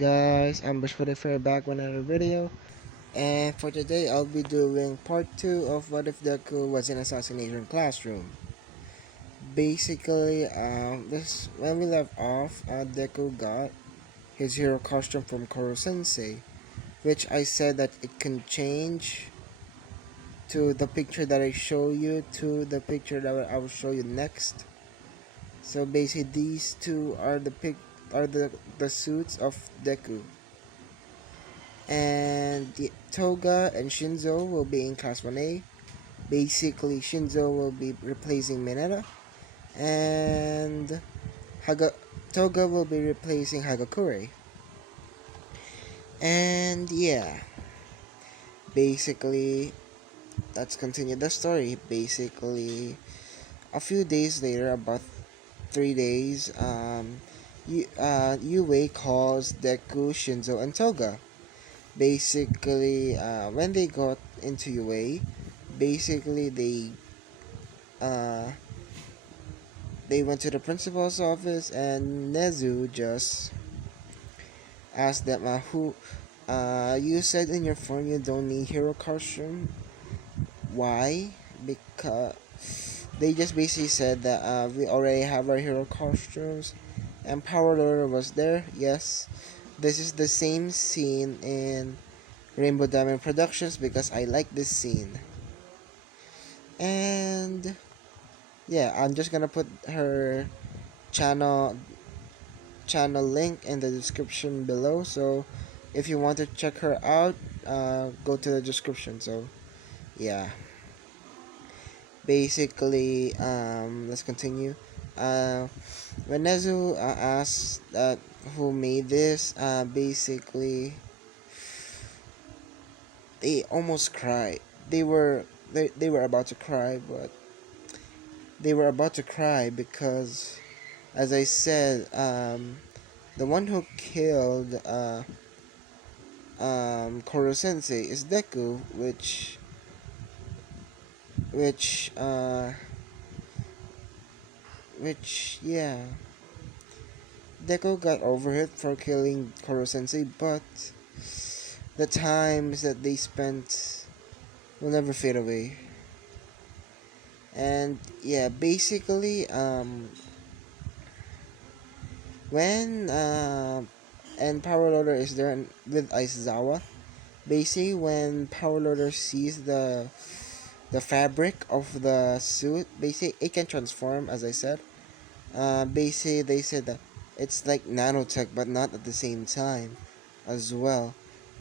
guys, I'm Bushwood back with another video, and for today I'll be doing part 2 of What If Deku Was in Assassination Classroom. Basically, this when we left off, Deku got his hero costume from Koro Sensei, which I said that it can change to the picture that I show you to the picture that I will show you next. So basically, these two are the suits of Deku. And Toga and Shinzo will be in Class 1A. Basically, Shinzo will be replacing Mineta, and Toga will be replacing Hagakure. And yeah, basically, let's continue the story. Basically, a few days later, about 3 days, Yue calls Deku, Shinzo, and Toga. Basically, when they got into UA, basically uh, they went to the principal's office, and Nezu just asked them, "Who? You said in your form you don't need hero costume. Why? Because they just basically said that we already have our hero costumes, and Power Loader was there. Yes, this is the same scene in Rainbow Diamond Productions because I like this scene." And yeah, I'm just gonna put her channel link in the description below. So if you want to check her out, go to the description. So yeah, basically, let's continue. When Nezu asked who made this, basically they almost cried. They were about to cry, but they were about to cry because, as I said, the one who killed Koro Sensei is Deku, which uh, yeah, Deku got over it for killing Koro Sensei, but the times that they spent will never fade away. And yeah, basically, when and Power Loader is there with Aizawa. Basically, when Power Loader sees the fabric of the suit, basically it can transform. As I said, basically they said that it's like nanotech, but not at the same time, as well.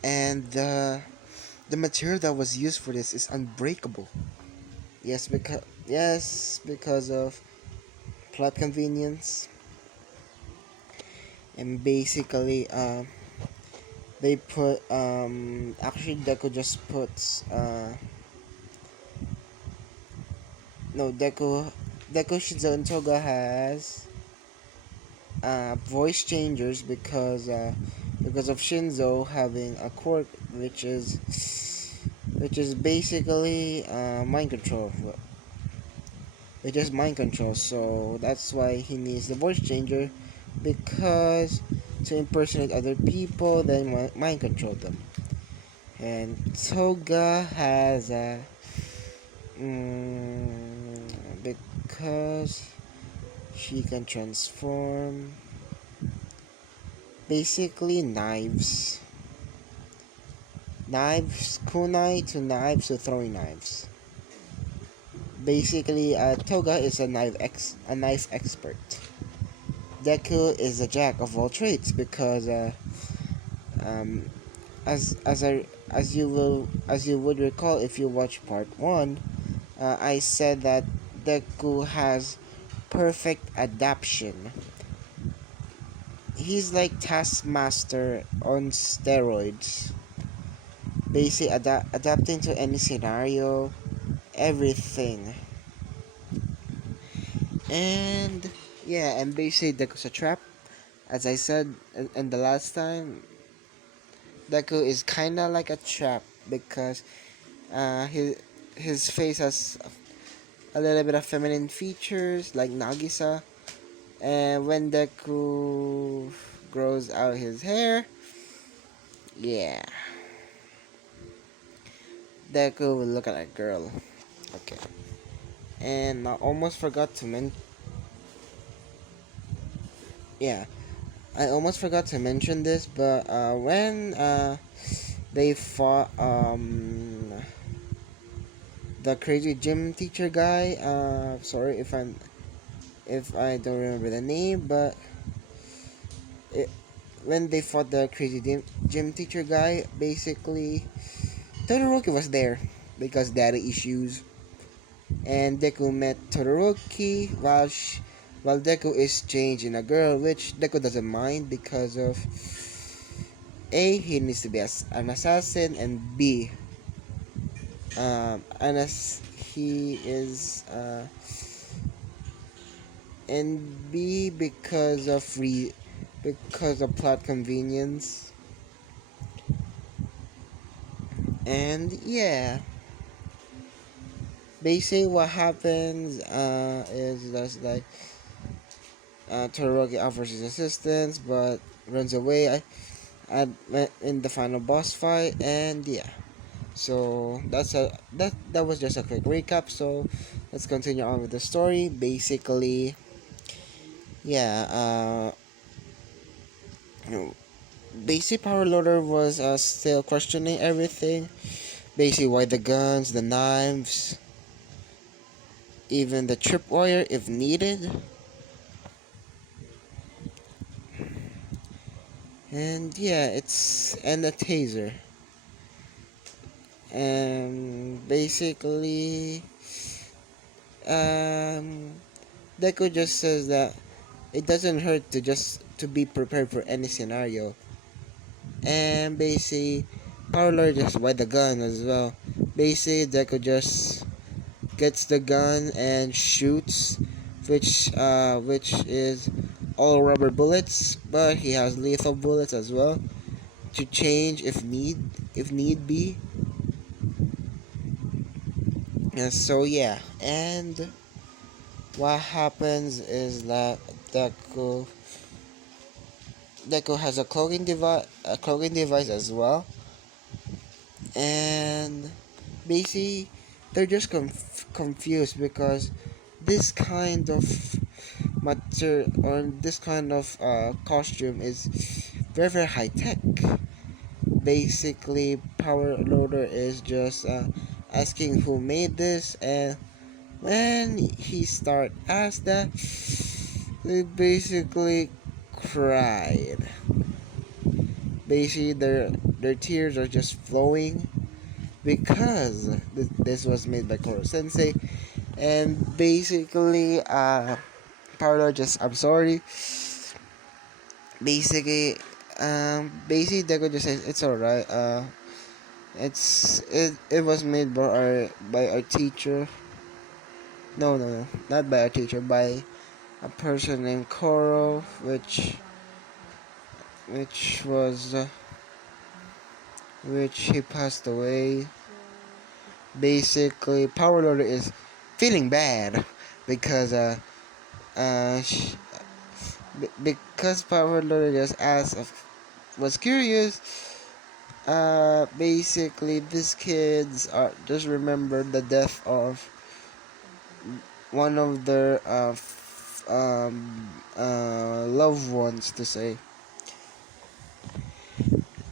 And the material that was used for this is unbreakable. Because of plot convenience. And basically, they put actually Deku just puts no Deku Shinzo and Toga has voice changers because of Shinzo having a quirk which is basically mind control. Which is mind control, so that's why he needs the voice changer, because to impersonate other people, then mind control them. And Toga has because she can transform basically kunai to knives to throwing knives. Basically, Toga is a knife expert. Deku is a jack of all trades because um, as you would recall if you watch part 1, I said that Deku has perfect adaptation. He's like Taskmaster on steroids. Basically, adapting to any scenario, everything. And yeah, and basically Deku's a trap. As I said in the last time, Deku is kinda like a trap because his face has a little bit of feminine features like Nagisa, and when Deku grows out his hair, Yeah, Deku will look at a girl. Okay, and I almost forgot to mention. Yeah, I almost forgot to mention this, but when they fought the crazy gym teacher guy. Sorry if I don't remember the name, but it, when they fought the crazy gym teacher guy, basically Todoroki was there because daddy issues, and Deku met Todoroki while Deku is changed in a girl, which Deku doesn't mind because of A, he needs to be an assassin, and B, he is and B because of plot convenience. And yeah, basically what happens is just like Todoroki offers his assistance but runs away in the final boss fight. And yeah, so that was just a quick recap. So let's continue on with the story. Basically, yeah, basic power loader was still questioning everything. Basically, why the guns, the knives, even the tripwire if needed. And yeah, and a taser. And basically, um, Deku just says that it doesn't hurt to be prepared for any scenario. And basically, Power Lord just buy the gun as well. Basically, Deku just gets the gun and shoots, which is all rubber bullets, but he has lethal bullets as well to change if need be. And so yeah, and what happens is that Deku Deku has a cloaking device as well, and basically they're just confused because this kind of material or this kind of costume is very high tech. Basically, Power Loader is just asking who made this, and when he start asked that, they basically cried. Basically, their tears are just flowing because this was made by Koro Sensei, and basically, Power just I'm sorry. Basically, basically Deku just says it's alright. It was made by our teacher. No, not by our teacher, by a person named Koro, which was which he passed away. Basically, Power Loader is feeling bad because uh sh- because Power Loader just asked was curious. Basically, these kids just remember the death of one of their loved ones to say.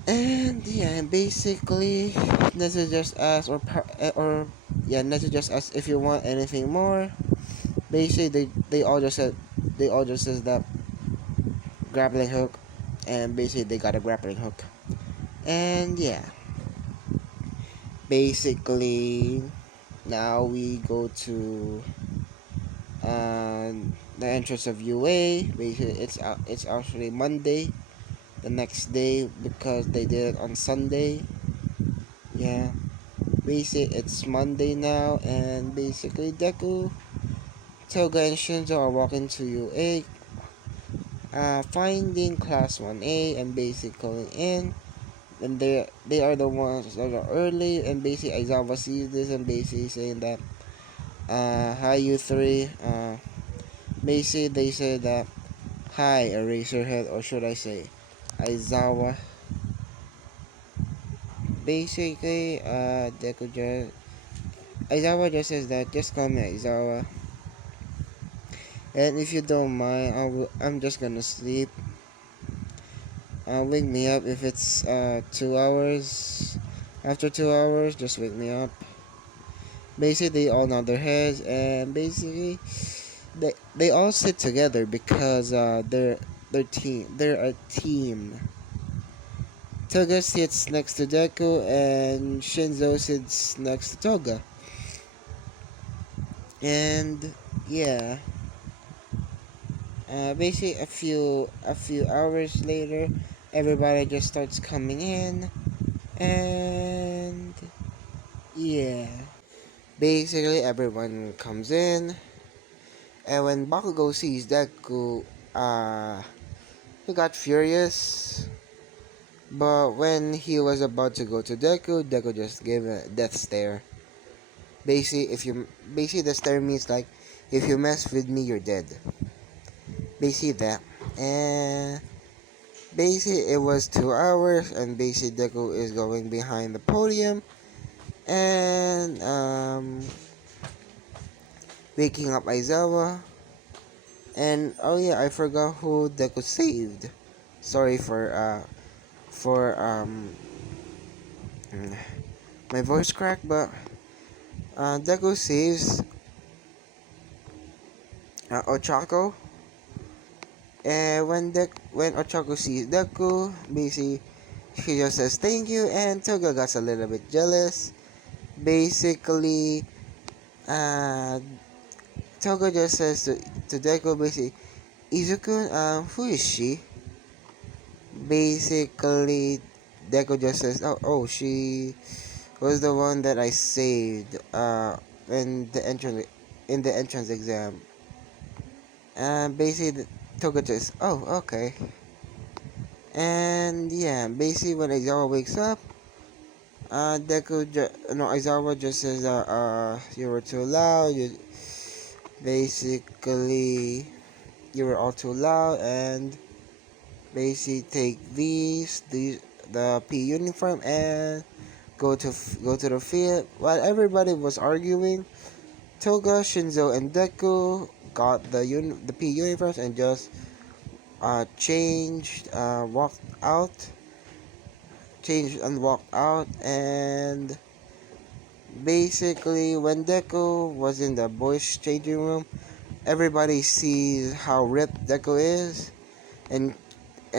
And yeah, basically, Netsu just ask or yeah, Netsu just ask if you want anything more. Basically, they all just says that grappling hook, and basically they got a grappling hook. And yeah, basically now we go to uh, the entrance of UA. Basically, it's actually Monday, the next day because they did it on Sunday. Yeah, basically it's Monday now, and basically Deku, Toga, and Shinzo are walking to UA, finding Class 1A, and basically in. And they are the ones that are early, and basically Aizawa sees this and basically saying that, hi you three. Basically they say that, hi Eraserhead, or should I say Aizawa. basically, Deku just Aizawa just says that just call me Aizawa, and if you don't mind, I'm just gonna sleep. Wake me up if it's 2 hours. After 2 hours, just wake me up. Basically, they all nod their heads, and basically, they all sit together because they're a team. Toga sits next to Deku, and Shinzo sits next to Toga. And yeah, basically a few hours later, everybody just starts coming in, and yeah, basically everyone comes in, and when Bakugo sees Deku, he got furious. But when he was about to go to Deku, Deku just gave a death stare. Basically the stare means like, if you mess with me, you're dead. Basically that. And basically it was 2 hours, and basically Deku is going behind the podium, and waking up Aizawa. And oh yeah, I forgot who Deku saved. Sorry for my voice crack, but Deku saves Ochako. And when Ochako sees Deku, basically she just says thank you, and Toga gets a little bit jealous. Basically, uh, Toga just says to Deku, basically, Izukun, who is she? Basically, Deku just says, she was the one that I saved in the entrance exam. And basically, Toga just, okay. And yeah, basically when Aizawa wakes up, Aizawa just says that you were too loud. Basically you were all too loud, and basically take the P uniform and go to the field. While everybody was arguing, Toga, Shinzo, and Deku got the P uniforms and just walked out, changed and walked out. And basically when Deku was in the boys changing room, everybody sees how ripped Deku is, and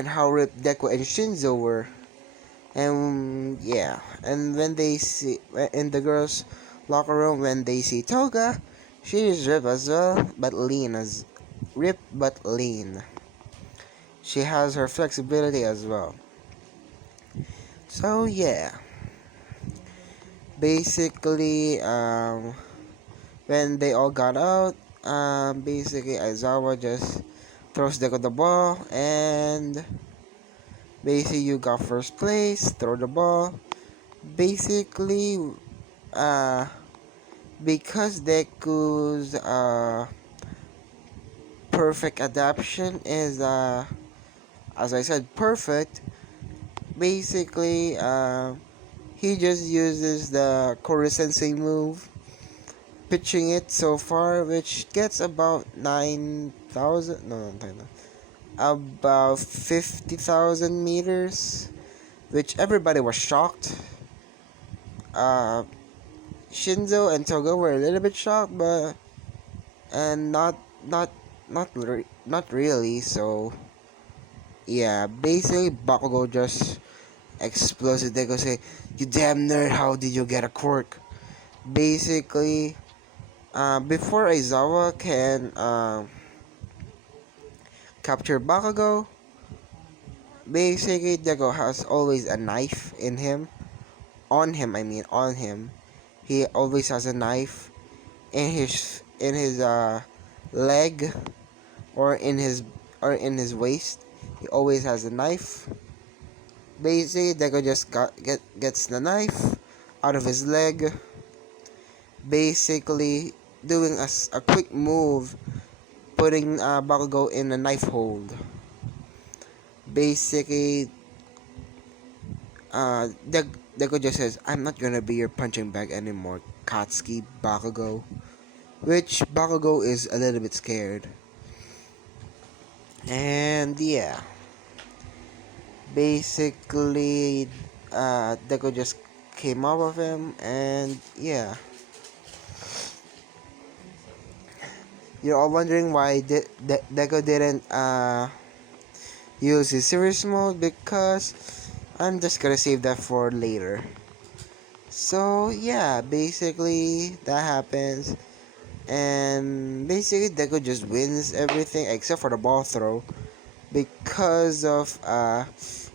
how ripped Deku and Shinzo were. And yeah, and when they see in the girls' locker room, when they see Toga, she is ripped as well, but ripped but lean. She has her flexibility as well. So yeah, basically, when they all got out, basically Aizawa just throws Deku the ball, and basically you got first place, throw the ball. Basically, uh, because Deku's perfect adaptation is as I said, perfect. Basically, he just uses the Korisensei move, pitching it so far, which gets about 9,000. No, about 50,000 meters, which everybody was shocked. Uh, Shinzo and Toga were a little bit shocked, but and not really. So yeah, basically Bakugo just exploded. They go say, "You damn nerd! How did you get a quirk?" Basically, before Aizawa can capture Bakugo, basically Deku has always a knife in him. On him. He always has a knife in his leg, or in his waist. He always has a knife. Basically, Deku just gets the knife out of his leg. Basically, doing a quick move, putting Bakugo in a knife hold. Basically, Deku just says, I'm not gonna be your punching bag anymore, Katsuki Bakugo. Which Bakugo is a little bit scared. And yeah, basically, Deku just came up with him, and yeah. You're all wondering why Deku didn't use his serious mode, because I'm just gonna save that for later. So yeah, basically that happens, and basically Deku just wins everything except for the ball throw because of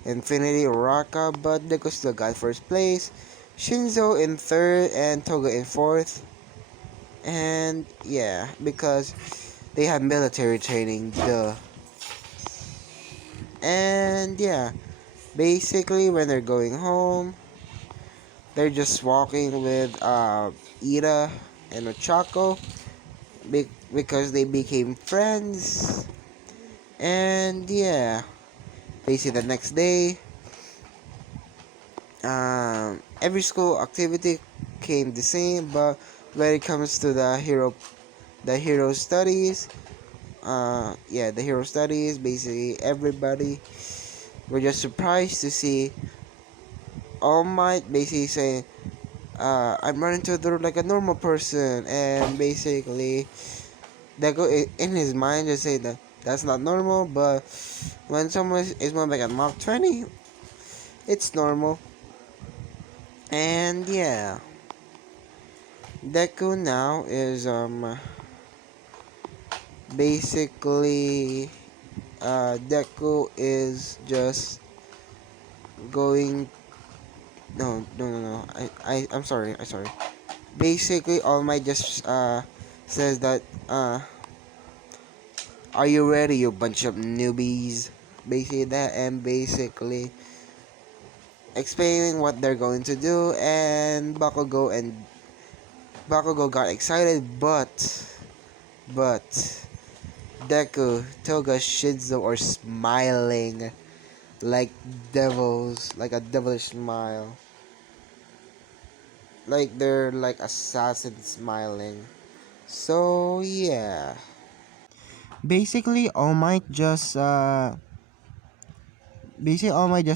Infinity Raka, but Deku still got first place, Shinzo in third, and Toga in fourth. And yeah, because they have military training, duh. And yeah, basically when they're going home, they're just walking with Ira and Ochako because they became friends. And yeah, basically the next day, every school activity came the same, but when it comes to the hero studies, yeah, the hero studies, basically everybody were just surprised to see All Might basically saying, I'm running through the road like a normal person, and basically Deku in his mind just say that that's not normal, but when someone is moving at Mach 20, it's normal. And yeah, Deku now is basically Deku is just going. No. I'm sorry. I'm sorry. Basically, All Might just says that are you ready, you bunch of newbies? Basically that, and basically explaining what they're going to do, and Bakugo got excited, but Deku, Toga, Shinzo are smiling like devils, like a devilish smile. Like they're like assassins smiling. So yeah. Basically All Might just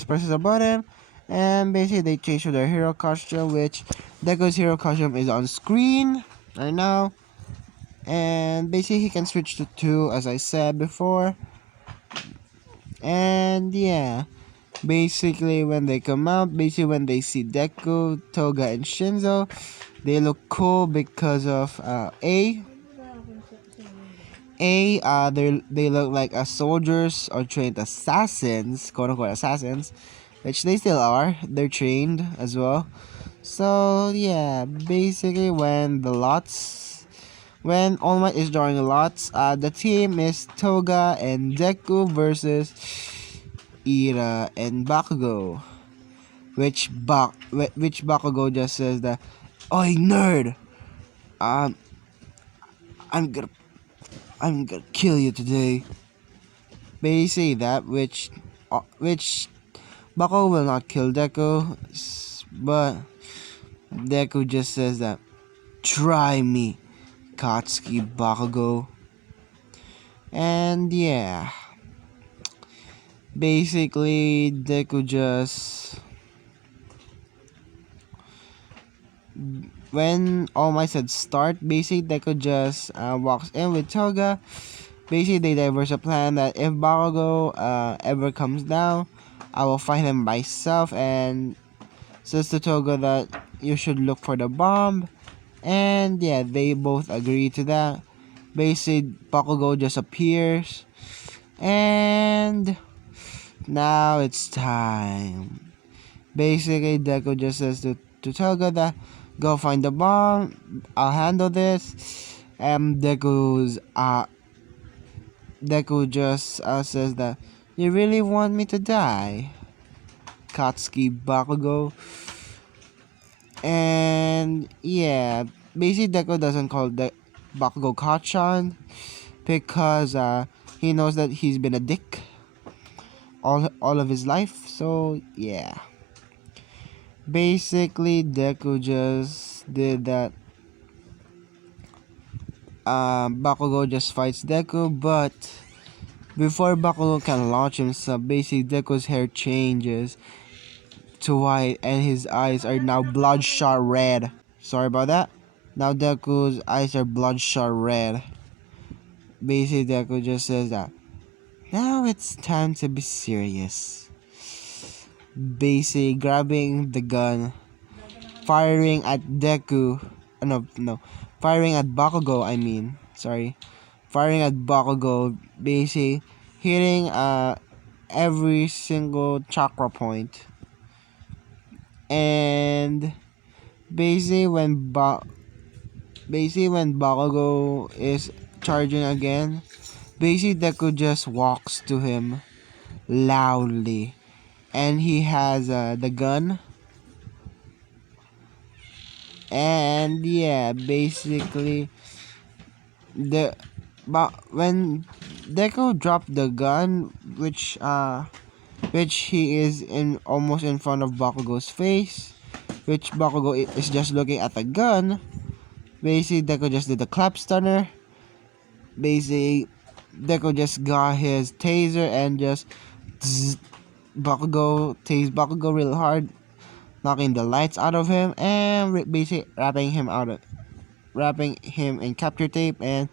presses a button, and basically they change to their hero costume, which Deku's hero costume is on screen right now. And basically he can switch to two, as I said before. And yeah, basically when they come out, basically when they see Deku, Toga, and Shinzo, they look cool because of they look like soldiers or trained assassins, quote unquote assassins, which they still are. They're trained as well. So yeah, basically when All Might is drawing lots, the team is Toga and Deku versus Ira and Bakugo. Which Bakugo just says that, "Oi nerd, um, I'm gonna I'm gonna kill you today." Basically that, which Bakugo will not kill Deku, but Deku just says that, "Try me, Katsuki Bakugo." And yeah, basically Deku just when All Might said start, basically Deku just walks in with Toga. Basically they diverse a plan that if Bakugo ever comes down, I will fight him myself, and says to Toga that you should look for the bomb. And yeah, they both agree to that. Basically Bakugo just appears, and now it's time. Basically Deku just says to Toga that go find the bomb, I'll handle this. And Deku just says that you really want me to die, Katsuki Bakugo. And yeah, basically Deku doesn't call the Bakugo Kachan because he knows that he's been a dick all of his life. So yeah, Basically, Deku just did that. Bakugo just fights Deku, but before Bakugo can launch himself, basically Deku's hair changes to white and his eyes are now bloodshot red. Sorry about that. Now Deku's eyes are bloodshot red. Basically, Deku just says that now it's time to be serious. Basically, grabbing the gun, firing at Deku. No, firing at Bakugo. I mean, sorry, firing at Bakugo. Basically, hitting every single chakra point, and basically when Bakugo is charging again, basically Deku just walks to him loudly, and he has the gun, and yeah, basically but when Deku dropped the gun, which he is in almost in front of Bakugo's face, which Bakugo is just looking at the gun. Basically, Deku just did the clap stunner. Basically, Deku just got his taser and just tased Bakugo real hard, knocking the lights out of him and basically wrapping him in capture tape, and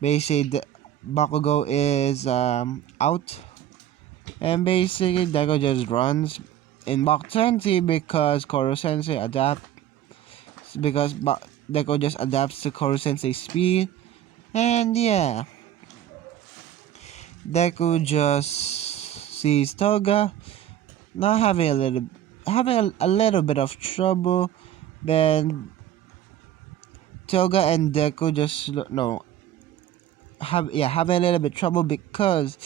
basically Bakugo is out, and basically Deku just runs in Mach 20 because Koro Sensei Deku just adapts to Koro Sensei's speed, and yeah, Deku just sees Toga not having a little bit of trouble. Then Toga and Deku just no having a little bit trouble because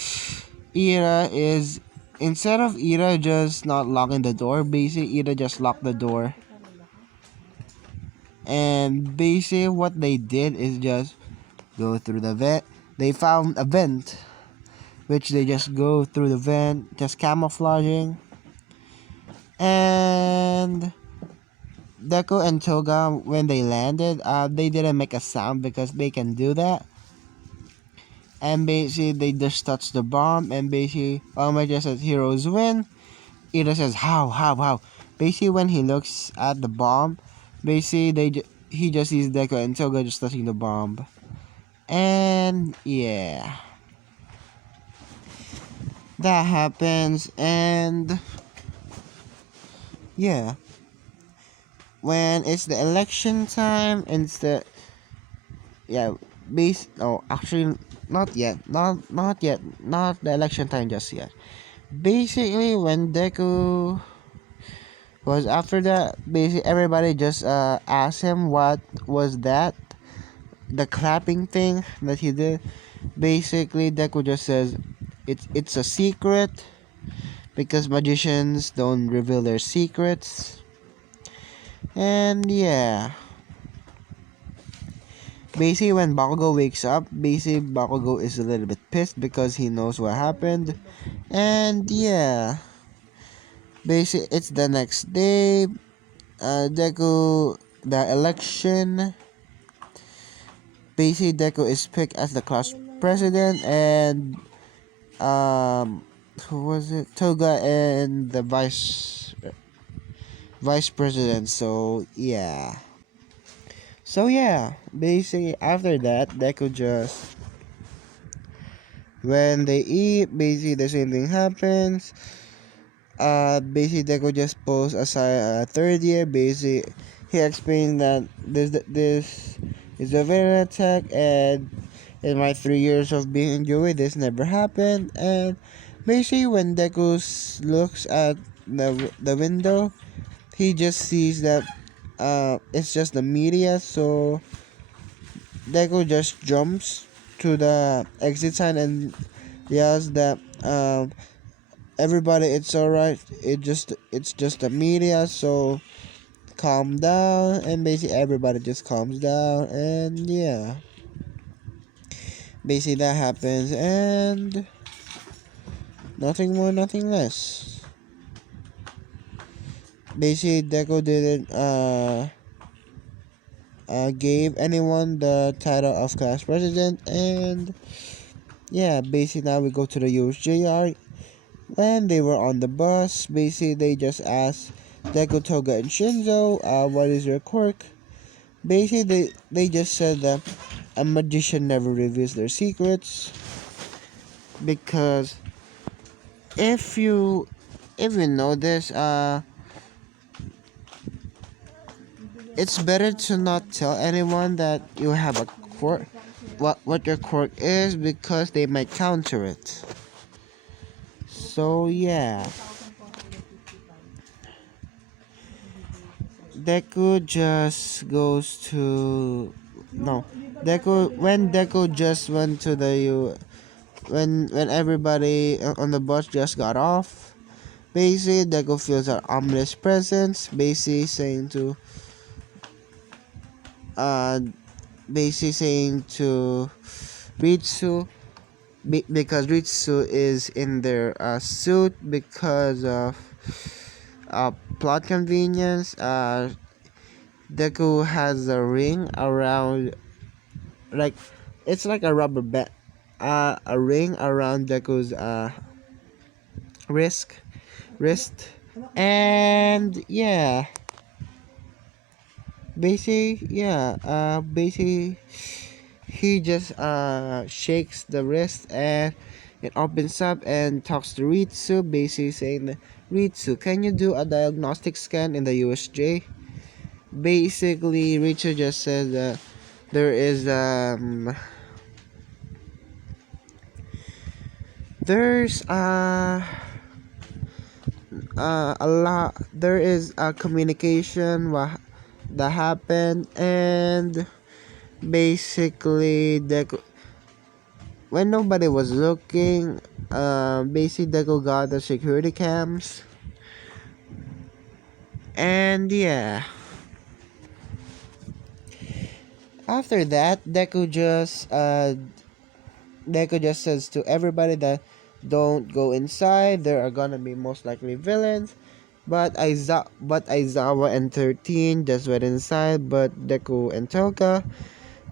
Ira is, instead of Ira just not locking the door, basically Ira just locked the door. And basically what they did is just go through the vent. They found a vent, which they just go through the vent, just camouflaging. And Deku and Toga, when they landed, they didn't make a sound because they can do that. And basically they just touched the bomb, and basically Oma just says heroes win. Ida says how. Basically when he looks at the bomb, basically he just sees Deku and Toga just touching the bomb. And yeah, that happens. And yeah, when it's the election time, actually not yet, not yet, not the election time just yet. Basically when Deku was after that, basically everybody just asked him what was that, the clapping thing that he did. Basically Deku just says it's a secret because magicians don't reveal their secrets. And yeah, basically when Bakugo wakes up, basically Bakugo is a little bit pissed because he knows what happened. And yeah, basically it's the next day. Deku, the election. Basically Deku is picked as the class president, and who was it? Toga and the vice president. So yeah, basically after that, Deku just, when they eat, basically the same thing happens. Basically Deku just posts aside third year. Basically he explained that this is a villain attack, and in my 3 years of being in Joey, this never happened. And basically when Deku looks at the window, he just sees that it's just the media. So Deku just jumps to the exit sign and yells that everybody, it's alright, it's just the media, so calm down. And basically everybody just calms down, and yeah, basically that happens, and nothing more, nothing less. basically Deku didn't gave anyone the title of class president. And yeah, basically now we go to the USJR. When they were on the bus, basically they just asked Deku, Toga, and Shinzo, what is your quirk? Basically they just said that a magician never reveals their secrets, because if you know this, it's better to not tell anyone that you have a quirk, what your quirk is, because they might counter it. So yeah, Deku just goes to no. Deku just went to the when everybody on the bus just got off. Basically, Deku feels an ominous presence. Basically saying to uh Ritsu, because Ritsu is in their suit because of plot convenience. Deku has a ring around, like, it's like a rubber band, a ring around Deku's wrist, and yeah, basically he just shakes the wrist and it opens up and talks to Ritsu, basically saying that, Ritsu, can you do a diagnostic scan in the USJ? Basically, Ritsu just says that there is there's a lot, there is a communication that happened. And basically when nobody was looking, basically Deku got the security cams. And yeah, after that, Deku just says to everybody that don't go inside, there are gonna be most likely villains. But Aizawa and 13 just went inside, but Deku and Toga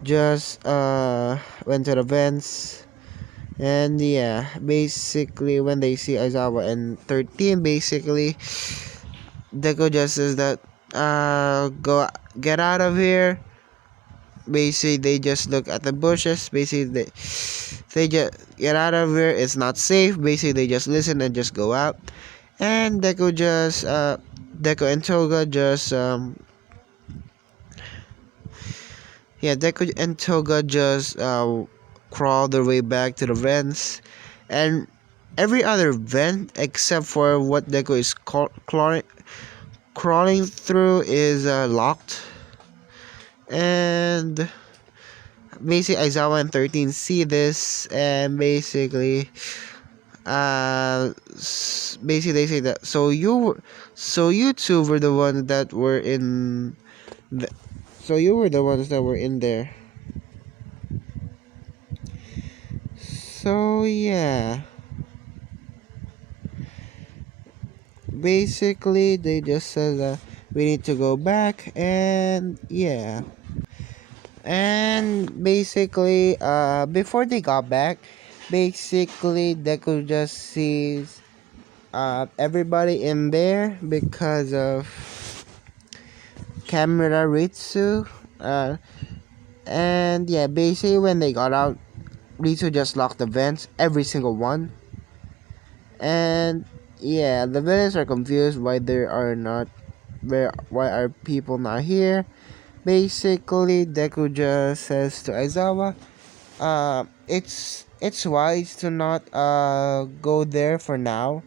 just went to the vents. And yeah, basically when they see Aizawa and 13, basically Deku just says that go get out of here. Basically they just look at the bushes. Basically they just get out of here, it's not safe. Basically they just listen and just go out. And Deku and Toga just Deku and Toga just crawl their way back to the vents. And every other vent except for what Deku is crawling through is locked. And basically Aizawa and 13 see this, and basically they say that, so you two were the ones that were in the, so you were the ones that were in there. So yeah, basically they just said that we need to go back. And yeah, and basically before they got back, basically Deku just sees everybody in there because of camera Ritsu. And yeah, basically when they got out, Ritsu just locked the vents, every single one. And yeah, the villains are confused why there are not why are people not here. Basically Deku just says to Aizawa, it's wise to not go there for now.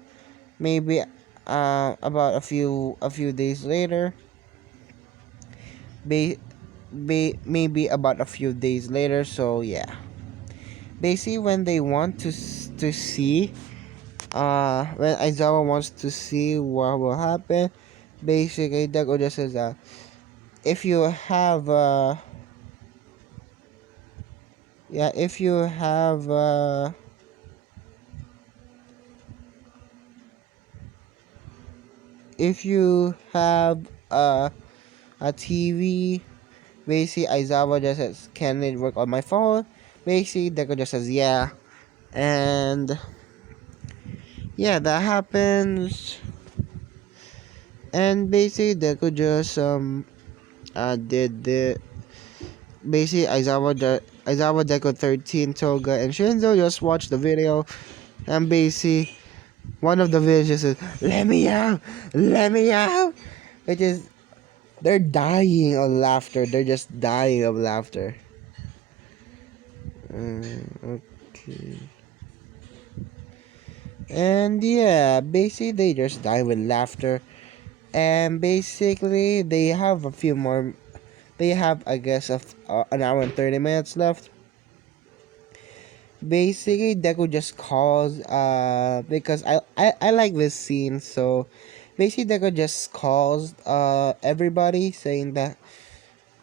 Maybe about a few days later. Maybe about a few days later. So yeah, basically when they want to see, when Aizawa wants to see what will happen, basically Deku just says that if you have yeah if you have a TV, basically Aizawa just says, "Can it work on my phone?" Basically, Deku just says, "Yeah," and yeah, that happens. And basically, Deku just did the basically Aizawa Deku 13 Toga and Shinzo just watched the video, and basically one of the villagers says, "Let me out! Let me out!" Which is, they're dying of laughter. They're just dying of laughter. Okay. And yeah, basically they just die with laughter. And basically they have a few more. They have, I guess, an hour and 30 minutes left. Basically, Deku just calls. Because I like this scene. So basically, Deku just calls everybody, saying that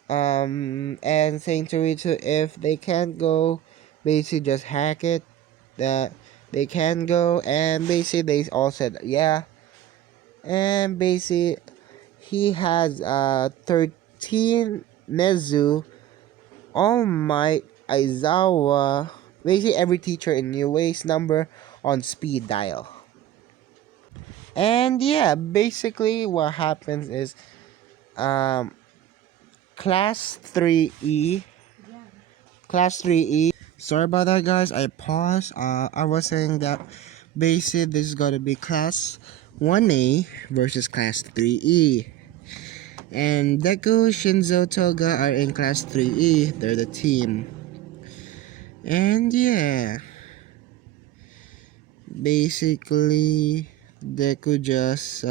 and saying to Ritsu if they can't go, basically just hack it, that they can go, and basically they all said yeah, and basically he has 13 Nezu, All Might, Aizawa, basically every teacher in New Way's number on speed dial. And yeah, basically what happens is um class 3E Class 3E. Sorry about that, guys. I paused. I was saying that basically this is gonna be Class 1A versus Class 3E. And Deku, Shinzo, Toga are in Class 3E. They're the team. And yeah, basically Deku just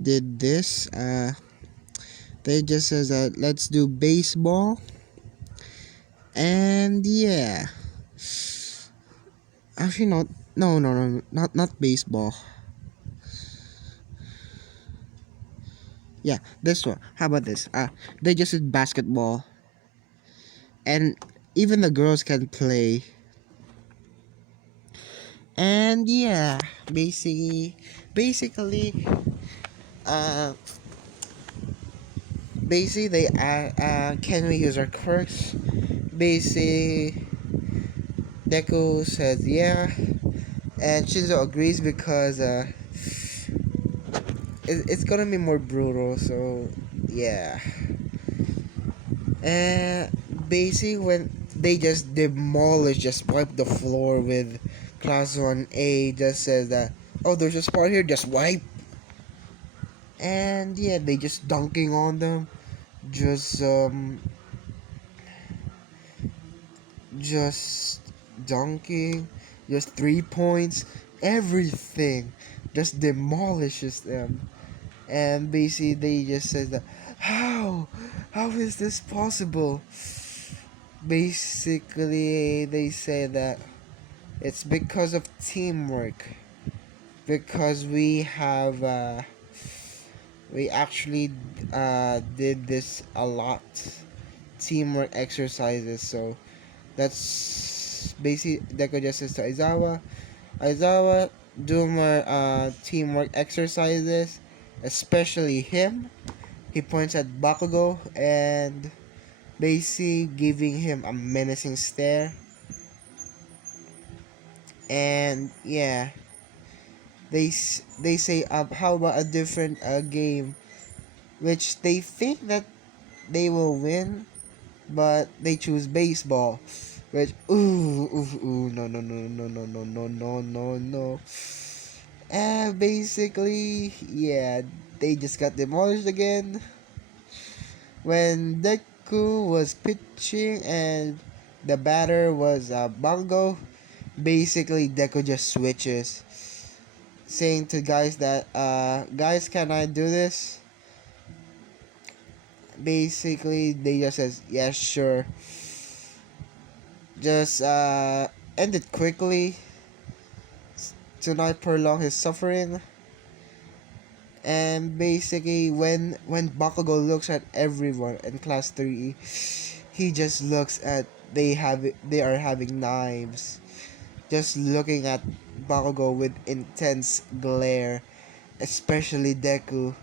did this. They just says that let's do baseball. And yeah. Actually, not. No, no, no, not baseball. Yeah, this one. How about this? They just did basketball, and even the girls can play. And yeah, basically, uh, basically they can we use our quirks? Basically, Deku says yeah, and Shinzo agrees because it's gonna be more brutal. So yeah. And basically, when they just demolish, just wipe the floor with Class 1A, just says that, oh, there's a spot here, just wipe. And yeah, they just dunking on them, just just dunking, just 3 points, everything, just demolishes them. And basically, they just says that, how is this possible? Basically, they say that it's because of teamwork. Because we actually did this a lot. Teamwork exercises. So that's basically Deku just says to Aizawa. Aizawa, do more teamwork exercises. Especially him. He points at Bakugo and basically giving him a menacing stare. And yeah, they say how about a different game, which they think that they will win, but they choose baseball, which ooh no no no no no no no no no no. And basically yeah, they just got demolished again. When Deku was pitching and the batter was Bongo, basically Deku just switches, saying to guys that guys, can I do this? Basically they just says yeah, sure. Just end it quickly to not prolong his suffering. And basically when Bakugo looks at everyone in class 3, he just looks at they are having knives, just looking at Bakugo with intense glare. especially Deku,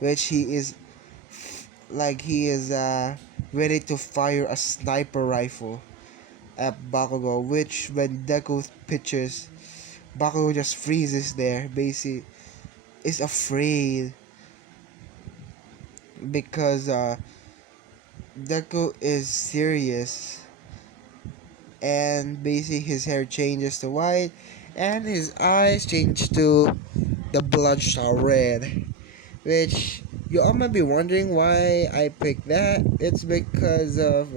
which he is ready to fire a sniper rifle at Bakugo, which when Deku pitches, Bakugo just freezes there, basically is afraid because Deku is serious, and basically his hair changes to white and his eyes change to the bloodshot red, which you all might be wondering why I picked that. It's because of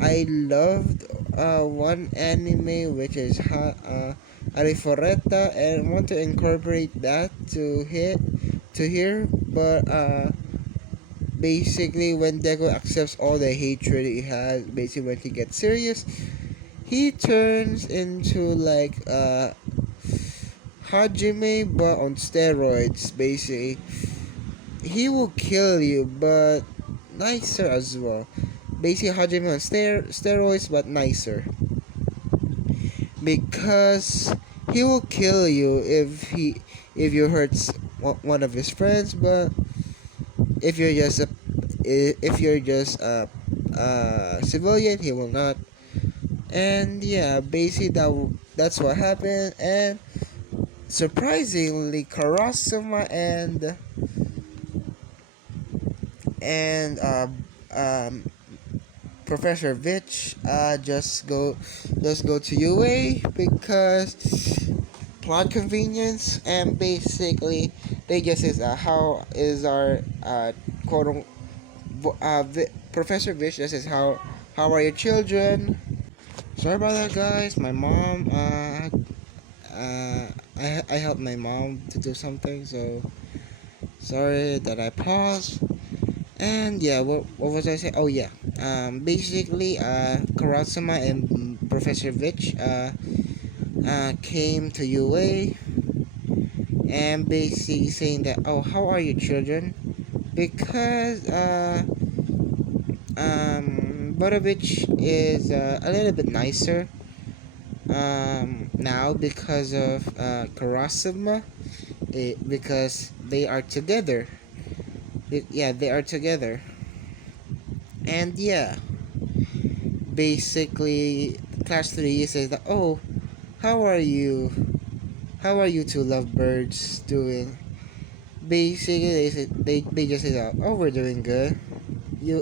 I loved one anime which is Ariforeta, and want to incorporate that to here, but basically when Deku accepts all the hatred he has, basically when he gets serious, he turns into like Hajime but on steroids. Basically, he will kill you, but nicer as well. Basically, Hajime on steroids, but nicer. Because he will kill you if you hurt one of his friends, but if you're just a civilian, he will not. And yeah, basically that's what happened. And surprisingly, Karasuma and Professor Vitch just go to UA because plot convenience, and basically they just says how is our quote Professor Vitch just says how are your children. Sorry about that, guys. My mom I helped my mom to do something, so sorry that I paused. And yeah, what was I saying? Oh yeah, basically, Karasuma and Professor Vitch came to UA and basically saying that, oh, how are your children? Because Borovich is a little bit nicer now because of Karasuma, because they are together. Yeah, they are together. And yeah, basically, class 3 says that, oh, how are you? How are you two lovebirds doing? Basically, they just say that, oh, we're doing good.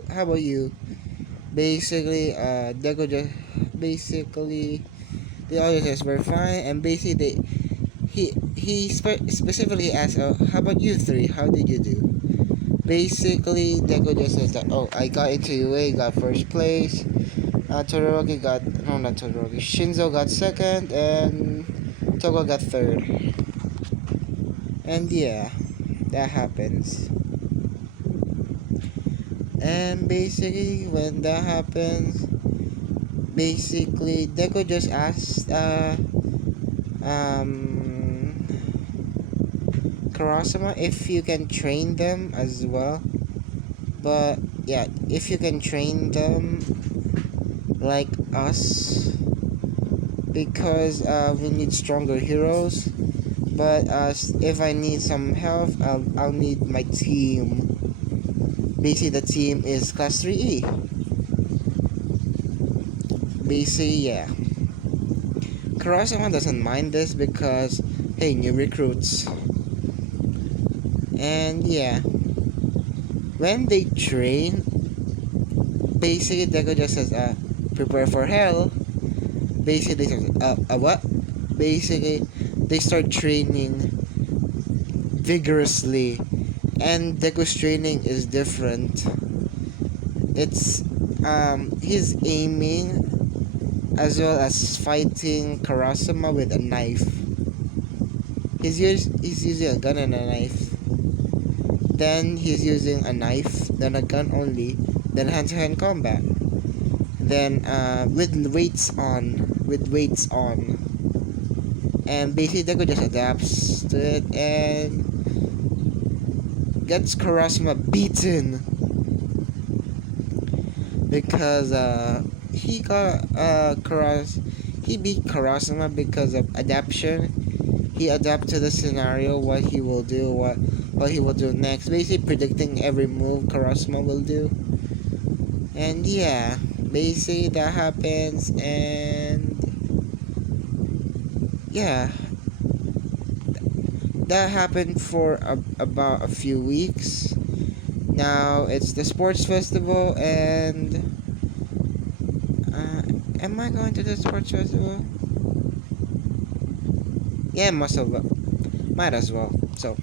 How about you? Basically, Deco just, basically, the audience says we're fine, and basically specifically asked, how about you three? How did you do? Basically, Deku just says that, oh, I got into UA, got first place. Todoroki got, no, not Todoroki. Shinzo got second, and Togo got third. And yeah, that happens. And basically, when that happens, basically, Deku just asked, Karasuma if you can train them as well. But yeah, if you can train them like us, because we need stronger heroes. But if I need some help, I'll need my team. Basically, the team is class 3E. Basically, yeah. Karasuma doesn't mind this because, hey, new recruits. And yeah, when they train, basically Deku just says, prepare for hell. Basically, they say, what? Basically, they start training vigorously, and Deku's training is different. It's he's aiming as well as fighting Karasuma with a knife. He's using a gun and a knife. Then he's using a knife, then a gun only, then hand-to-hand combat. Then with weights on. And basically Deku just adapts to it and gets Karasuma beaten. Because he beat Karasuma because of adaptation. he adapts to the scenario, what he will do, what he will do next, basically predicting every move Karasuma will do. And yeah, basically that happens, and yeah, that happened for about a few weeks. Now it's the sports festival, and am I going to the sports festival? Yeah, might as well. So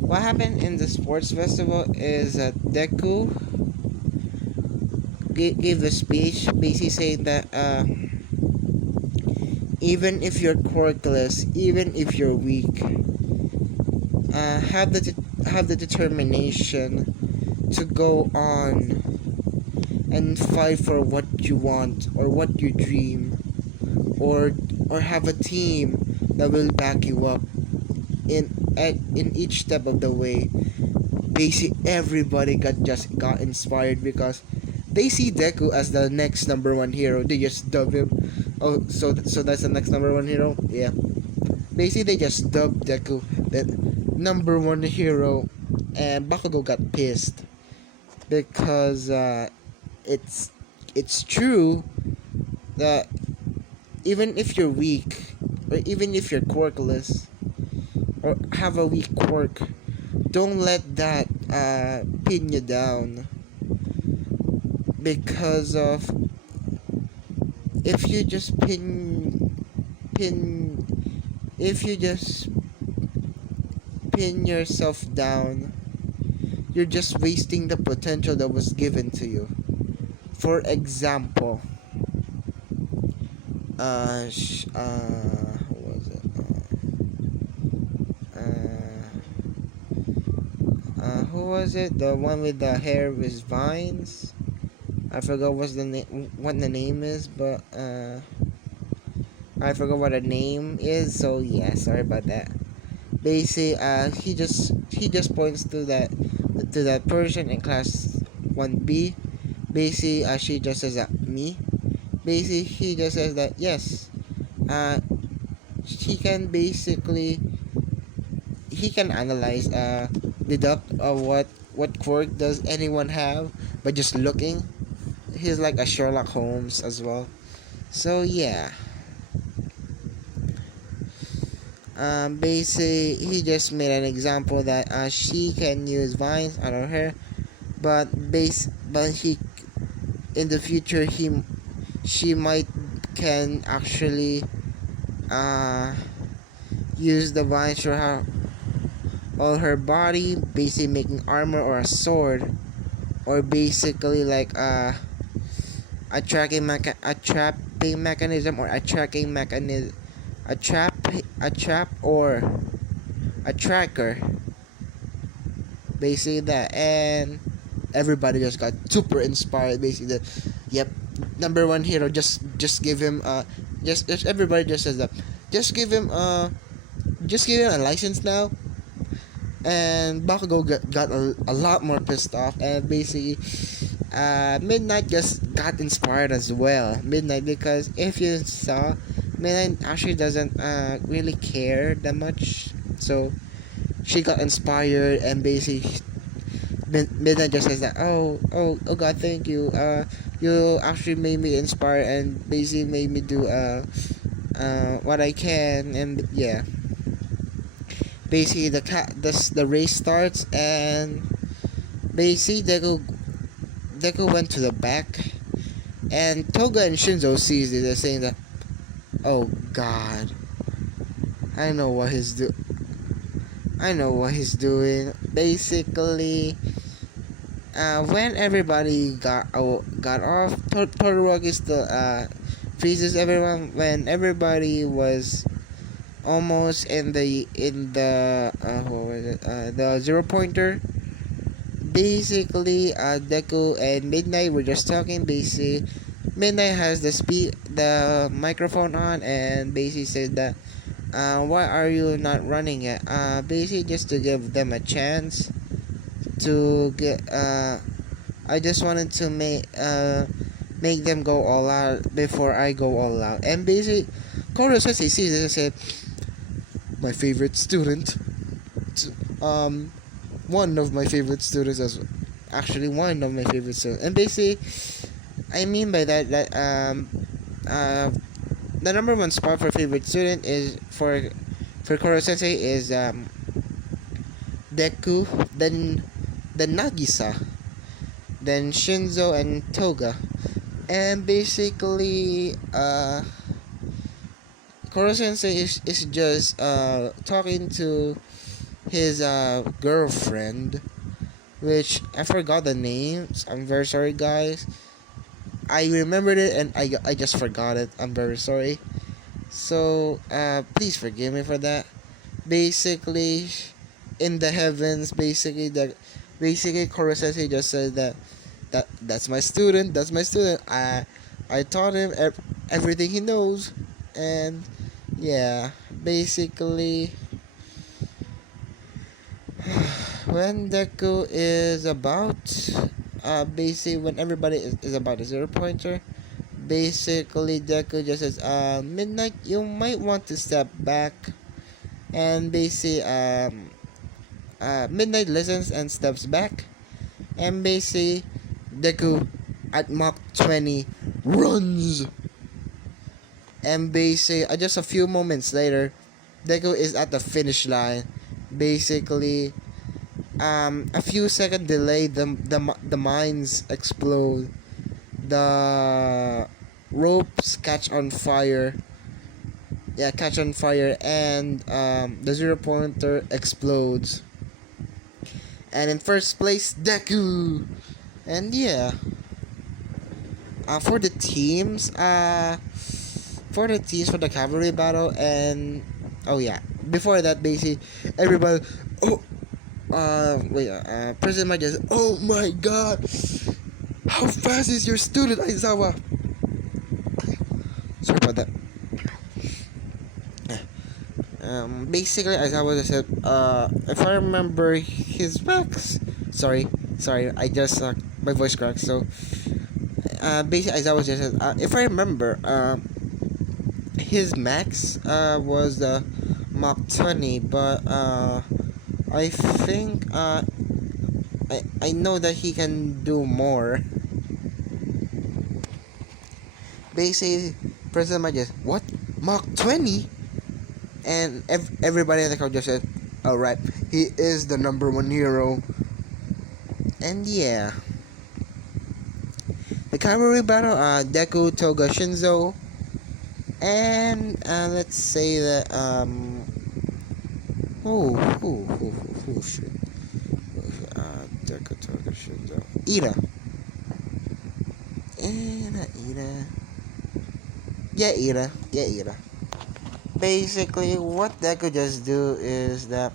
what happened in the sports festival is that Deku gave a speech basically saying that even if you're quirkless, even if you're weak, have the determination to go on and fight for what you want or what you dream, or have a team that will back you up in each step of the way. Basically, everybody got inspired because they see Deku as the next number one hero. They just dub him. Oh, so that's the next number one hero. Yeah. Basically, they just dubbed Deku the number one hero, and Bakugo got pissed because it's it's true that even if you're weak, or even if you're quirkless, or have a weak quirk, don't let that pin you down. Because of, if you just pin if you just pin yourself down, you're just wasting the potential that was given to you. For example, what was it? Who was it? The one with the hair with vines? I forgot what the name is, but I forgot what the name is. So yeah, sorry about that. Basically, he just points to that person in class 1B. Basically, she just says that me. Basically, he just says that yes, he can basically he can analyze deduct what quirk does anyone have by just looking. He's like a Sherlock Holmes as well. So yeah. Basically, he just made an example that she can use vines on her hair, but he in the future she might can actually use the vines for her all her body, basically making armor or a sword, or basically like a trapping mechanism, or a tracking mechanism, a trap or a tracker, basically that. And everybody just got super inspired, basically that yep, number one hero, just give him just everybody just says that just give him a license now. And Bakugo got a lot more pissed off, and basically Midnight just got inspired as well. Midnight, because if you saw, Midnight actually doesn't really care that much, so she got inspired, and basically Midnight just says that oh god, thank you, you actually made me inspired and basically made me do what I can. And yeah, basically the race starts, and basically Deku went to the back, and Toga and Shinzo sees it. They're saying that, oh god, I know what he's doing. Basically, when everybody got off, Todoroki still freezes everyone. When everybody was almost in the what was it? The zero pointer. Basically, Deku and Midnight were just talking. Basically, Midnight has the microphone on, and basically said that, why are you not running yet? Basically, just to give them a chance to get. I just wanted to make them go all out before I go all out. And basically, Koro says he sees this and said, my favorite student. Um, one of my favorite students as actually one of my favorite students. And basically, I mean by that uh, the number one spot for favorite student is for Koro Sensei is Deku, then Nagisa, then Shinzo and Toga. And basically, Koro Sensei is just talking to his girlfriend, which I forgot the names. I'm very sorry, guys. I remembered it and I just forgot it. I'm very sorry. So please forgive me for that. Basically, in the heavens, basically Koro Sensei just said that's my student. That's my student. I taught him everything he knows, and yeah, basically when Deku is about, basically when everybody is about a 0 pointer, basically Deku just says, Midnight, you might want to step back, and basically, Midnight listens and steps back, and basically Deku at Mach 20 runs, and basically just a few moments later, Deku is at the finish line. Basically, a few second delay, the mines explode, the ropes catch on fire. Yeah, catch on fire, and the 0 pointer explodes. And in first place, Deku. And yeah, for the teams, for the cavalry battle, and oh yeah, before that, basically everybody, oh, wait, President Mike just, oh my god, how fast is your student, Aizawa? Sorry about that. Basically, Aizawa just said, if I remember his max, sorry, I just, my voice cracked, so, basically, Aizawa just said, if I remember, his max, was, Mach 20, but, I think, I know that he can do more. Basically, President Mike just, what? Mach 20? And everybody in the crowd just said, alright, he is the number one hero. And yeah, the cavalry battle, Deku, Toga, Shinzo, and let's say that who should Deku, Toga, Shinzo, Ida, and Ida, yeah, Ida. Basically, what Deku just do is that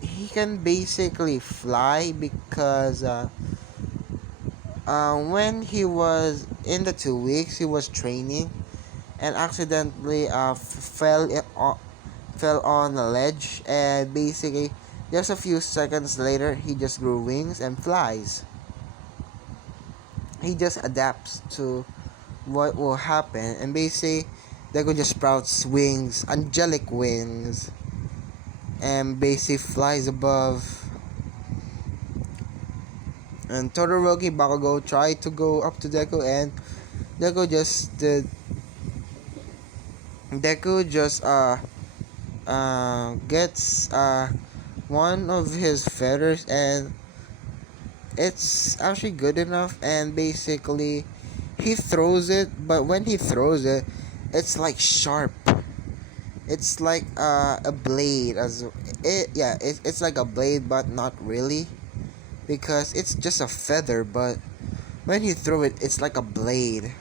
he can basically fly because when he was in the 2 weeks he was training and accidentally fell on a ledge, and basically just a few seconds later he just grew wings and flies. He just adapts to what will happen, and basically Deku just sprouts wings, angelic wings, and basically flies above. And Todoroki Bakugo tried to go up to Deku, and Deku just did. Deku just gets one of his feathers, and it's actually good enough, and basically he throws it, but when he throws it, it's like sharp. It's like a blade, it's like a blade, but not really, because it's just a feather, but when you throw it, it's like a blade.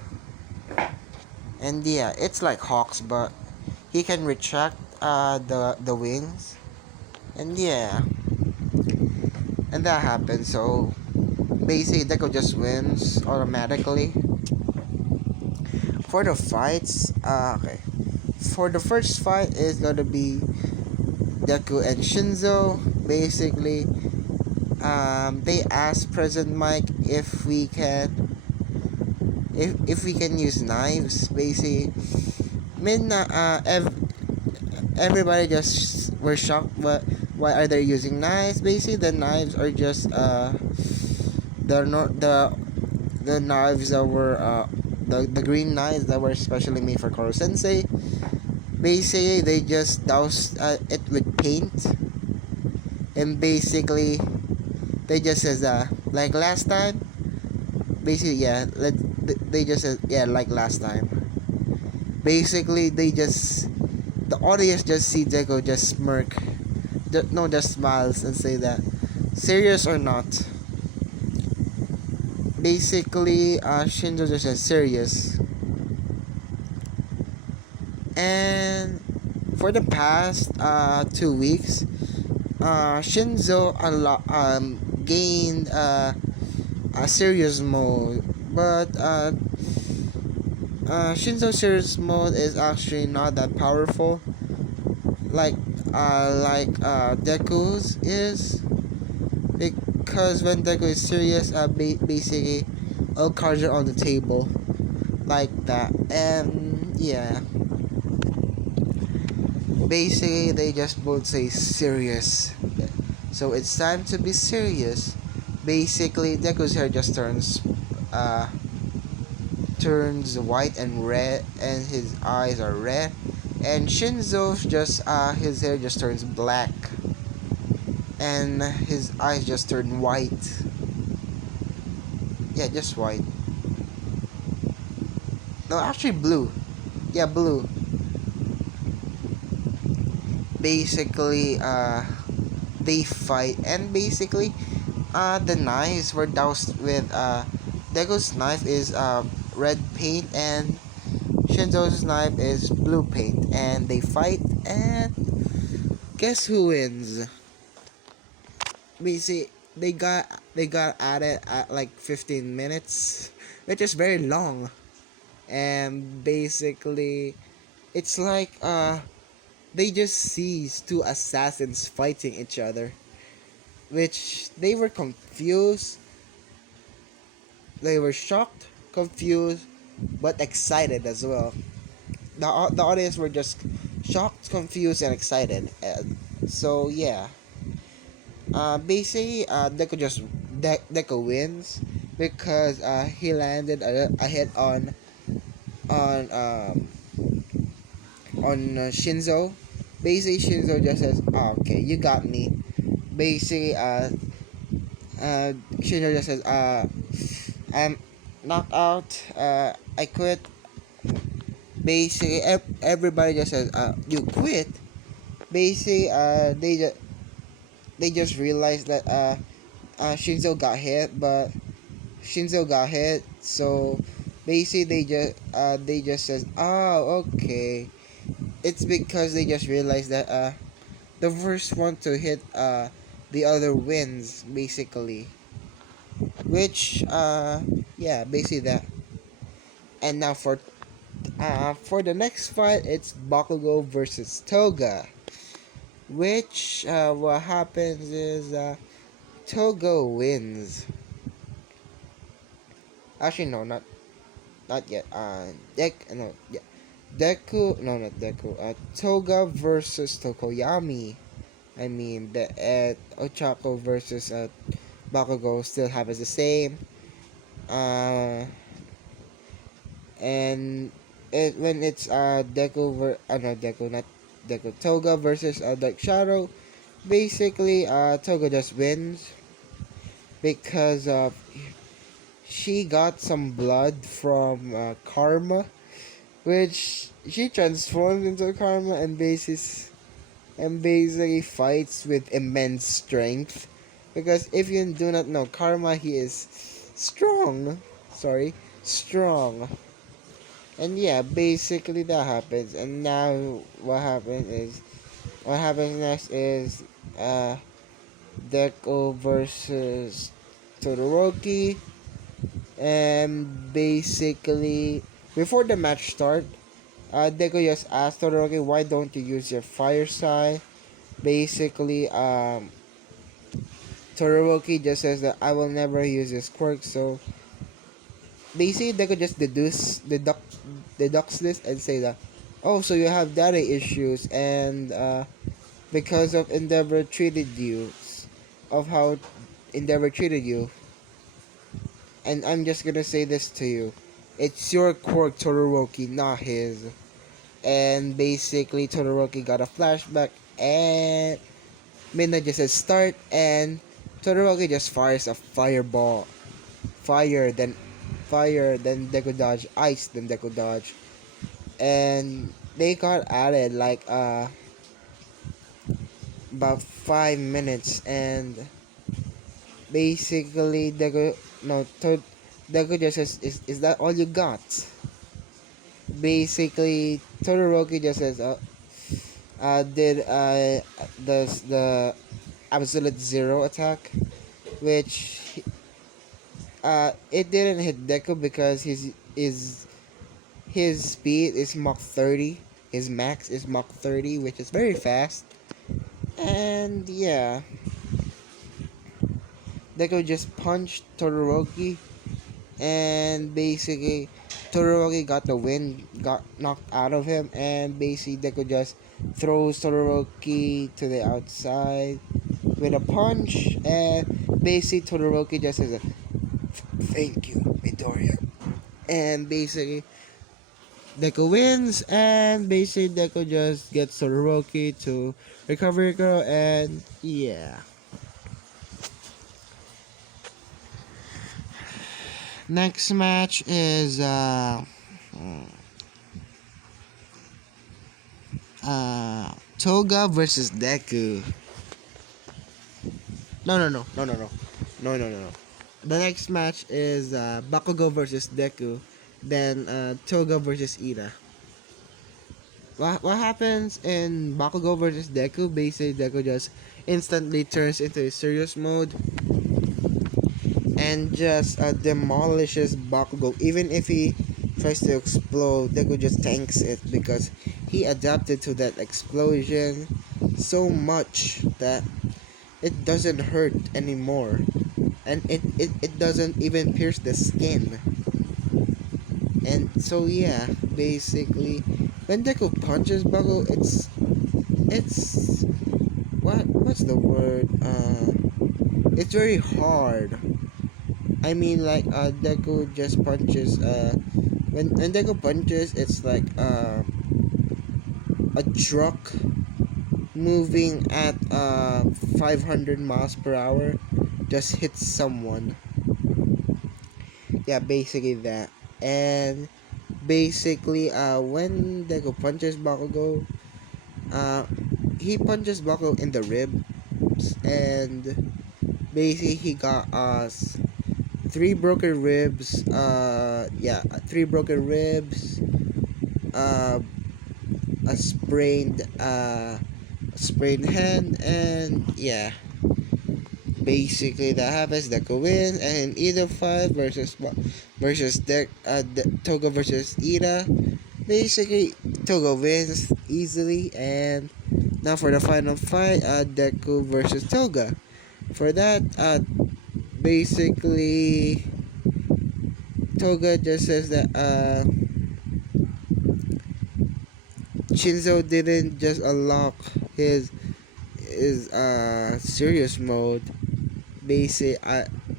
And yeah, it's like Hawks, but he can retract the wings. And yeah, and that happens. So basically Deku just wins automatically. For the fights, okay, for the first fight is gonna be Deku and Shinzo. Basically, they asked President Mike if we can use knives. Basically, Midnight, everybody just were shocked. What? Why are they using knives? Basically, the knives are just the not the knives that were the green knives that were specially made for Koro Sensei. Basically, they just doused it with paint, and basically they just says like last time. Basically, yeah, they just said yeah like last time. Basically, the audience just see Deku just smirk, no, just smiles and say that serious or not. Basically, Shinzo just says serious, and for the past 2 weeks, Shinzo gained a serious mode, but Shinzo serious mode is actually not that powerful like Deku's is, because when Deku is serious, basically all cards are on the table like that, and yeah, basically they just both say serious, so it's time to be serious. Basically, Deku's hair just uh turns white and red, and his eyes are red, and Shinzo's just his hair just turns black, and his eyes just turn white. Yeah, just white. No, actually blue. Yeah, blue. Basically, they fight, and basically, the knives were doused with Dego's knife is red paint, and Shinzo's knife is blue paint, and they fight, and guess who wins? Basically, they got at it at like 15 minutes, which is very long, and basically, it's like they just sees two assassins fighting each other, which they were confused, they were shocked, confused, but excited as well. The audience were just shocked, confused, and excited. So yeah, basically, Deku wins because he landed a hit on um, on Shinzo. Basically, Shinzo just says, "Oh, okay, you got me." Basically, Shinzo just says, I'm knocked out. I quit." Basically, everybody just says, "You quit." Basically, they just realized that Shinzo got hit, but Shinzo got hit. So basically, they just says, "Oh, okay." It's because they just realized that the first one to hit the other wins, basically. Which yeah, basically that. And now for the next fight, it's Bakugo versus Toga. Which what happens is Toga wins. Actually, no, not yet. No, yeah, Deku, no, not Deku. Toga versus Tokoyami. I mean, the Ochako versus Bakugo still happens the same. Uh, and when it's no, Deku, not Deku, Toga versus Dark Shadow, basically Toga just wins because she got some blood from Karma, which she transforms into Karma, and basically fights with immense strength. Because if you do not know, Karma, he is strong. Sorry, strong. And yeah, basically that happens. And now what happens next is uh Deku versus Todoroki, and basically before the match start, Deku just asked Todoroki, why don't you use your fire side? Basically, Todoroki just says that I will never use this quirk, so basically Deku just deducts this and say that Oh, so you have daddy issues, and because of Endeavor treated you, of how Endeavor treated you, and I'm just gonna say this to you. It's your quirk, Todoroki, not his. And basically, Todoroki got a flashback, and Midna just says start, and Todoroki just fires a fireball. Then Deku Dodge, ice, then Deku Dodge. And they got at it like about 5 minutes, and basically Deku just says, is that all you got? Basically, Todoroki just says, did the absolute zero attack, which it didn't hit Deku because his speed is Mach 30. His max is Mach 30, which is very fast. And yeah, Deku just punched Todoroki, and basically Todoroki got the wind, got knocked out of him, and basically Deku just throws Todoroki to the outside with a punch, and basically Todoroki just says, "Thank you, Midoriya," and basically Deku wins, and basically Deku just gets Todoroki to recovery girl, and yeah. Next match is Toga versus Deku. No. The next match is Bakugo versus Deku, then Toga versus Ira. What happens in Bakugo versus Deku? Basically, Deku just instantly turns into a serious mode and just demolishes Bakugo. Even if he tries to explode, Deku just tanks it because he adapted to that explosion so much that it doesn't hurt anymore. And it doesn't even pierce the skin. And so yeah, basically, when Deku punches Bakugo, it's what's the word? It's very hard. I mean, like Deku just punches. When Deku punches, it's like a truck moving at 500 miles per hour just hits someone. Yeah, basically that. And basically, when Deku punches Bakugo, uh, he punches Bakugo in the ribs, and basically he got three broken ribs. Three broken ribs. Uh, a sprained hand, and yeah. Basically, that happens. Deku wins, and Ida fight Toga versus Ida. Basically, Toga wins easily, and now for the final fight, Deku versus Toga. For that, basically, Toga just says that Shinzo didn't just unlock his serious mode. Basically,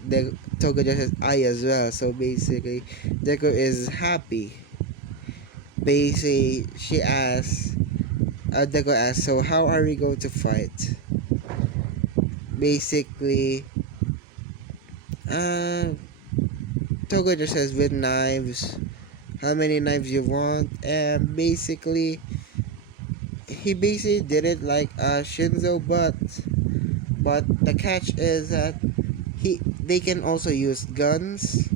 the Toga just has I as well. So basically, Deku is happy. Basically, Deku asks, so how are we going to fight? Basically, uh, Toga just says with knives, how many knives you want, and basically, he basically did it like Shinzo, but the catch is that they can also use guns,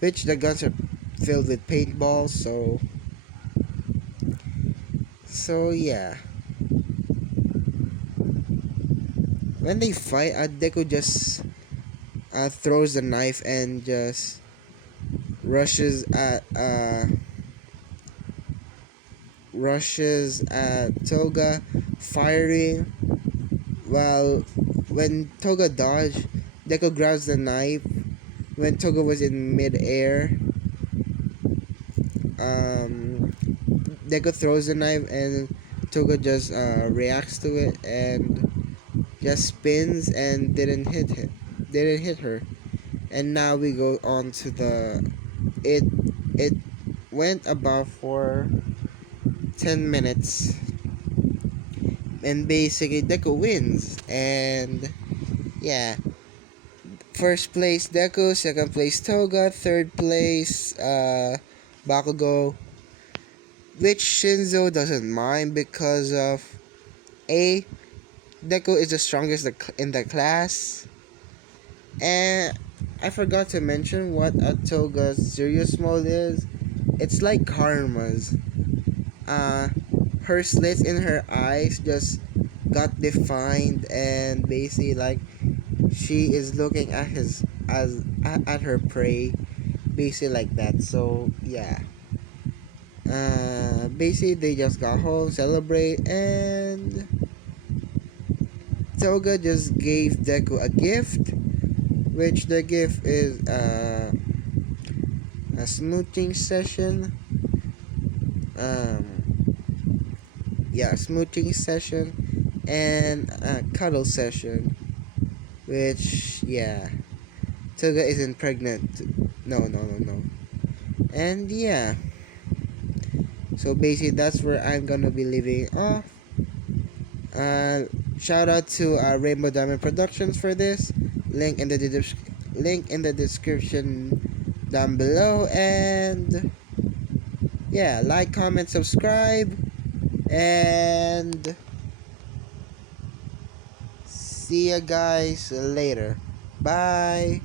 which the guns are filled with paintballs. So yeah, when they fight, Deku just throws the knife and just rushes at Toga, firing. While when Toga dodged, Deku grabs the knife. When Toga was in midair, Deku throws the knife and Toga just reacts to it and just spins and didn't hit her. And now we go on to the it it went about for 10 minutes, and basically Deku wins. And yeah, first place Deku, second place Toga, third place Bakugo, which Shinzo doesn't mind because of A, Deku is the strongest in the class, and I forgot to mention what a Toga's serious mode is. It's like Karma's. Uh, her slits in her eyes just got defined, and basically like she is looking at at her prey, basically like that. So yeah, basically they just got home, celebrate, and Toga just gave Deku a gift, which the gift is a smooching session. Um, yeah, smooching session and a cuddle session. Which yeah, Toga isn't pregnant. No, no, no, no. And yeah, so basically that's where I'm gonna be leaving off. Uh, Shout out to Rainbow Diamond Productions for this. Link in the link in the description down below. And yeah, like, comment, subscribe, and see ya guys later. Bye.